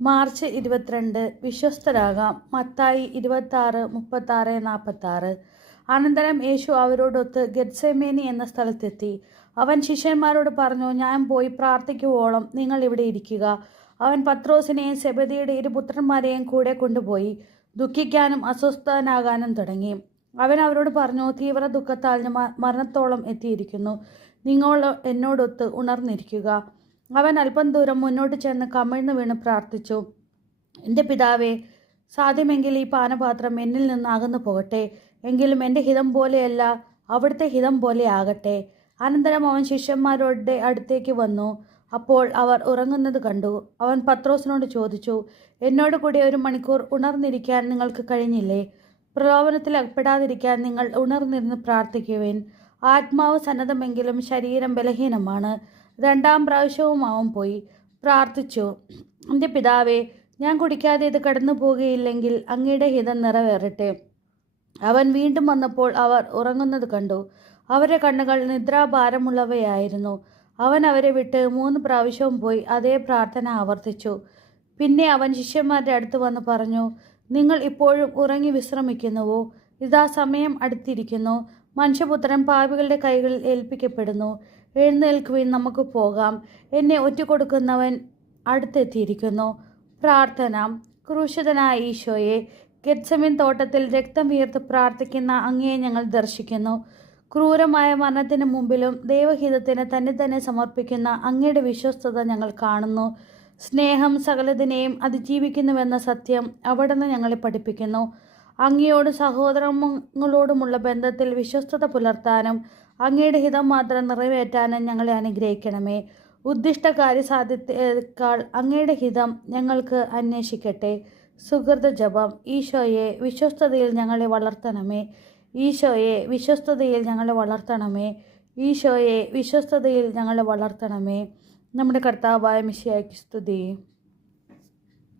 March 22 വിശ്വസ്തരാകാം. Mathai 26:36-46. അനന്തരം യേശു അവരോടൊത്ത് ഗെത്സേമനി എന്ന സ്ഥലത്തെത്തി. അവൻ ശിഷ്യന്മാരോട് പറഞ്ഞു, ഞാൻ പോയി പ്രാർത്ഥിക്കുവോളം നിങ്ങൾ ഇവിടെ ഇരിക്കുക. അവൻ പത്രോസിനെയും സെബദിയുടെ ഇരുപുത്രന്മാരെയും കൂടെ കൊണ്ടുപോയി ദുഃഖിക്കാനും അസ്വസ്ഥനാകാനും തുടങ്ങി. അവൻ അവരോട് പറഞ്ഞു, തീവ്ര ദുഃഖത്താൽ ഞാൻ മരണത്തോളം എത്തിയിരിക്കുന്നു. നിങ്ങൾ എന്നോടൊത്ത് ഉണർന്നിരിക്കുക. അവൻ അല്പം ദൂരം മുന്നോട്ട് ചെന്ന് കമിഴ്ന്നു വീണ് പ്രാർത്ഥിച്ചു, എൻ്റെ പിതാവേ, സാധ്യമെങ്കിൽ ഈ പാനപാത്രം എന്നിൽ നിന്ന് അകന്നു പോകട്ടെ. എങ്കിലും എൻ്റെ ഹിതം പോലെയല്ല, അവിടുത്തെ ഹിതം പോലെ ആകട്ടെ. അനന്തരം അവൻ ശിഷ്യന്മാരുടെ അടുത്തേക്ക് വന്നു. അപ്പോൾ അവർ ഉറങ്ങുന്നത് കണ്ടു. അവൻ പത്രോസിനോട് ചോദിച്ചു, എന്നോട് കൂടി 1 മണിക്കൂർ ഉണർന്നിരിക്കാൻ നിങ്ങൾക്ക് കഴിഞ്ഞില്ലേ? പ്രലോഭനത്തിൽ അകപ്പെടാതിരിക്കാൻ നിങ്ങൾ ഉണർന്നിരുന്ന് പ്രാർത്ഥിക്കുവിൻ. ആത്മാവ് സന്നദ്ധമെങ്കിലും ശരീരം ബലഹീനമാണ്. 2ാം പ്രാവശ്യവും അവൻ പോയി പ്രാർത്ഥിച്ചു, എൻ്റെ പിതാവേ, ഞാൻ കുടിക്കാതെ ഇത് കടന്നു പോകുകയില്ലെങ്കിൽ അങ്ങയുടെ ഹിതം നിറവേറട്ടെ. അവൻ വീണ്ടും വന്നപ്പോൾ അവർ ഉറങ്ങുന്നത് കണ്ടു. അവരുടെ കണ്ണുകൾ നിദ്രാഭാരമുള്ളവയായിരുന്നു. അവൻ അവരെ വിട്ട് 3 പ്രാവശ്യവും പോയി അതേ പ്രാർത്ഥന ആവർത്തിച്ചു. പിന്നെ അവൻ ശിഷ്യന്മാരുടെ അടുത്ത് വന്ന് പറഞ്ഞു, നിങ്ങൾ ഇപ്പോഴും ഉറങ്ങി വിശ്രമിക്കുന്നുവോ? ഇതാ സമയം അടുത്തിരിക്കുന്നു. മനുഷ്യപുത്രൻ പാപികളുടെ കൈകളിൽ ഏൽപ്പിക്കപ്പെടുന്നു. എഴുന്നേൽക്കുവിൻ, നമുക്ക് പോകാം. എന്നെ ഒറ്റുകൊടുക്കുന്നവൻ അടുത്തെത്തിയിരിക്കുന്നു. പ്രാർത്ഥന. ക്രൂശിതനായ ഈശോയെ, ഗെത്സമേൻ തോട്ടത്തിൽ രക്തം വീർത്ത് പ്രാർത്ഥിക്കുന്ന അങ്ങയെ ഞങ്ങൾ ദർശിക്കുന്നു. ക്രൂരമായ മരണത്തിന് മുമ്പിലും ദൈവഹിതത്തിന് തന്നെ സമർപ്പിക്കുന്ന അങ്ങയുടെ വിശ്വസ്തത ഞങ്ങൾ കാണുന്നു. സ്നേഹം സകലതിനെയും അതിജീവിക്കുന്നുവെന്ന സത്യം അവിടുന്ന് ഞങ്ങളെ പഠിപ്പിക്കുന്നു. അങ്ങയോടും സഹോദരങ്ങളോടുമുള്ള ബന്ധത്തിൽ വിശ്വസ്തത പുലർത്താനും അങ്ങയുടെ ഹിതം മാത്രം നിറവേറ്റാനും ഞങ്ങളെ അനുഗ്രഹിക്കണമേ. ഉദ്ദിഷ്ട കാര്യസാധ്യത്തേക്കാൾ അങ്ങയുടെ ഹിതം ഞങ്ങൾക്ക് അന്വേഷിക്കട്ടെ. സുഹൃത ജപം. ഈശോയെ, വിശ്വസ്തതയിൽ ഞങ്ങളെ വളർത്തണമേ. ഈശോയെ, വിശ്വസ്തതയിൽ ഞങ്ങളെ വളർത്തണമേ. ഈശോയെ, വിശ്വസ്തതയിൽ ഞങ്ങളെ വളർത്തണമേ. നമ്മുടെ കർത്താവായ മിശിഹായ്ക്ക് സ്തുതി.